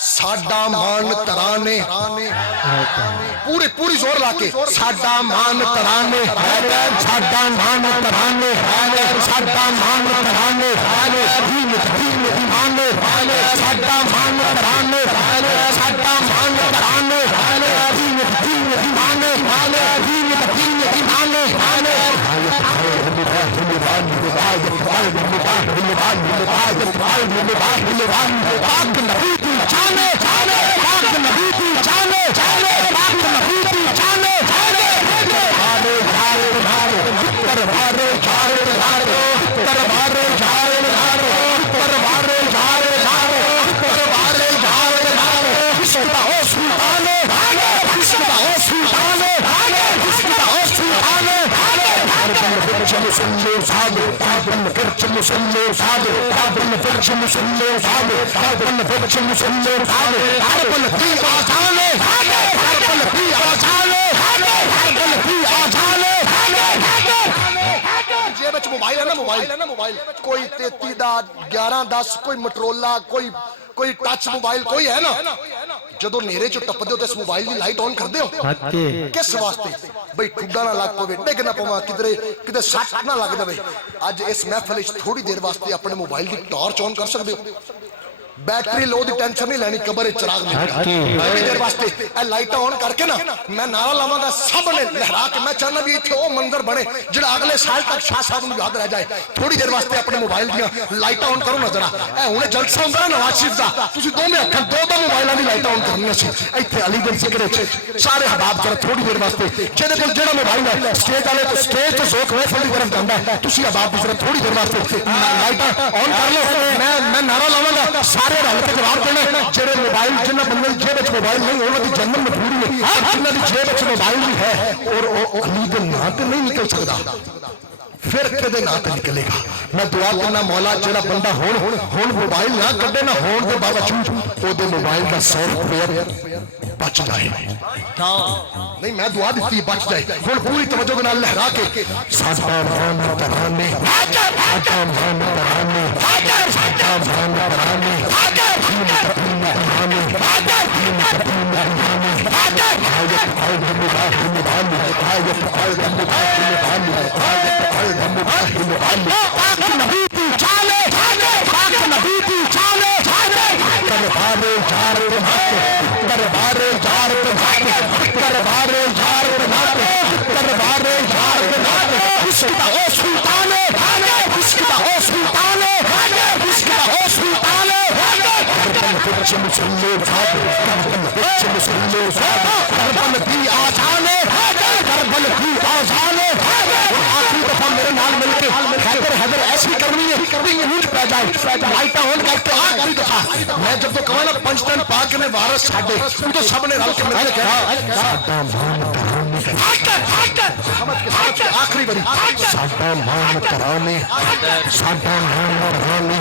साडा मान तराने पूरी पूरी जोर लाके साडा मान तराने साडा मान तराने साडा मान तराने दीन दीन ईमाने साडा मान तराने साडा मान तराने दीन दीन ईमाने दीन दीन ईमाने जाने जाने पाक नबी की जाने जाने पाक नबी की जाने जाने भारे भारे भारे उत्तर भारे झारे झारे उत्तर भारे झारे झारे उत्तर भारे झारे झारे उत्तर भारे झारे झारे किसका हो सुल्ताने भागे किसका हो सुल्ताने भागे किसका हो सुल्ताने भागे मुसल्ले साधु काबन फिर मुसल्ले साधु काबन फिर मुसल्ले साधु काबन फिर मुसल्ले साधु काबन भी आजाने भागे काबन भी आजाने भागे काबन भी आजाने भागे जेब विच मोबाइल है ना मोबाइल कोई 33 दा 11 10 कोई मोटरोला कोई टच मोबाइल कोई है ना ਜਦੋਂ ਨੇਰੇ ਚ ਟੱਪਦੇ ਹੋ ਤੇ ਇਸ ਮੋਬਾਈਲ ਦੀ ਲਾਈਟ ਆਨ ਕਰਦੇ ਹੋ ਕਿਸ ਵਾਸਤੇ ਬਈ ਠੁੱਡਾ ਨਾ ਲੱਗ ਪਵੇ ਡਿੱਗ ਨਾ ਪਵਾਂ ਕਿਤੇ ਸੱਟ ਨਾ ਲੱਗ ਜਾਵੇ ਅੱਜ ਇਸ ਮਹਿਫਲ ਵਿੱਚ ਥੋੜੀ ਦੇਰ ਵਾਸਤੇ ਆਪਣੇ ਮੋਬਾਈਲ ਦੀ ਟਾਰਚ ਆਨ ਕਰ ਸਕਦੇ ਹੋ बैटरी लो की टेंशन नहीं लैनी कबर चिराग थोड़ी देर वास्ते लाइट ऑन करके ना मैं नारा लावांगा सब ने लहरा के मैं चाहना भी इत्थे वो मंजर बने जो अगले साल तक शाह साहब को याद रह जाए थोड़ी देर वास्ते अपने मोबाइल दियां लाइट ऑन करो ना जरा हुणे जलसा हुंदा ना नवाज शरीफ दा तुसीं दोवें अखां दो मोबाइलां दी लाइट ऑन करनी सी इत्थे अलीगढ़ सिगरे सारे हबाब जरा थोड़ी देर वास्ते जेदे कोल जेड़ा मोबाइल है स्टेज वाले तो स्टेज तो जोक महफिल की तरफ जांदा है तुसीं हबाब जरा थोड़ी देर वास्ते लाइट ऑन कर लो मैं नारा लावांगा रल के जवाब देना जेड़े मोबाइल जिन्हें बंदे की जेब मोबाइल नहीं उन्होंने जन्म मजबूरी है जिन्हों की जेब मोबाइल भी है और अली के नां ते नहीं निकल सकता फिर किहदे नां ते निकलेगा मैं दुआ करना मौला जेड़ा बंदा हुण मोबाइल ना कड्डे ना होण दे बावजूद ओदे मोबाइल का 100 रुपया बच जाए नहीं मैं दुआ दी बच जाए हुण पूरी तवज्जो के नाल लहरा के साडा मान तराने साडा मान तराने साडा मान तराने मुसल्ले साधु मुसल्ले साधु करबल भी आजाने करबल भी आजाने आखिरी दफा मेरे नाल मिलके हैदर ऐसी करनी है कभी यूज पै जाए लाइट ऑन करके आखिरी दफा मैं जब तो कहना पंचतन पाक ने वारस छाड़े तो सब ने रल के मिलके कहा साडा मान तराने आखिरी बारी साडा मान तराने साडा मान तराने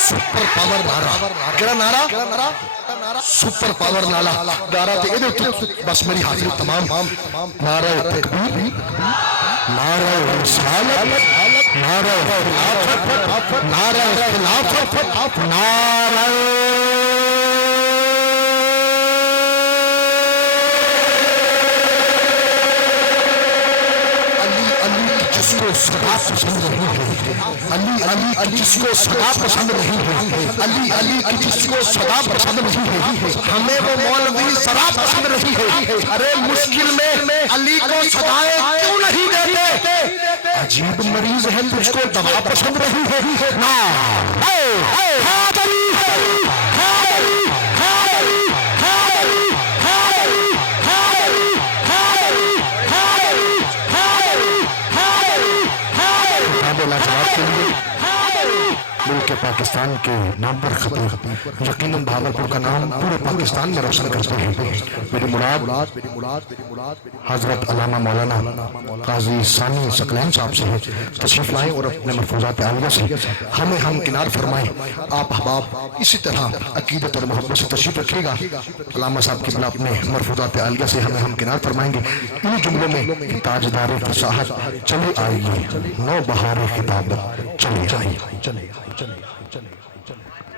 सुपर पावर नारा केड़ा नारा سپر پاور نالا گارا تے ادھر بس میری حاضری تمام نعرہ تکبیر نعرہ رسالت نعرہ خلافت نعرہ خلافت نعرہ جس کو صدا پسند نہیں ہے علی علی جس کو صدا پسند نہیں ہے علی علی جس کو صدا پسند نہیں ہے ہمیں وہ مولوی صدا پسند نہیں ہے ارے مشکل میں علی کو صدائیں کیوں نہیں دیتے عجیب مریض ہے تجھ کو دوا پسند نہیں ہے نا حاضری حاضری حاضری حاضری حاضری حاضری حاضری لاجواب کے لیے ملک پاکستان کے نام پر خطیب یقیناً بھاگلپور کا نام پورے پاکستان میں روشن کرتے ہیں میری مراد حضرت علامہ مولانا قاضی ثانی ثقلین صاحب سے تشریف لائیں اور اپنے ملفوظات عالیہ سے ہمیں ہمکنار فرمائیں آپ احباب اسی طرح عقیدت اور محبت سے تشریف رکھے گا علامہ صاحب کی بلا اپنے ملفوظات عالیہ سے ہمیں ہمکنار فرمائیں گے ان جملوں میں تاجدار فصاحت چلے آئیے نو بہار خطابت چلے آئیے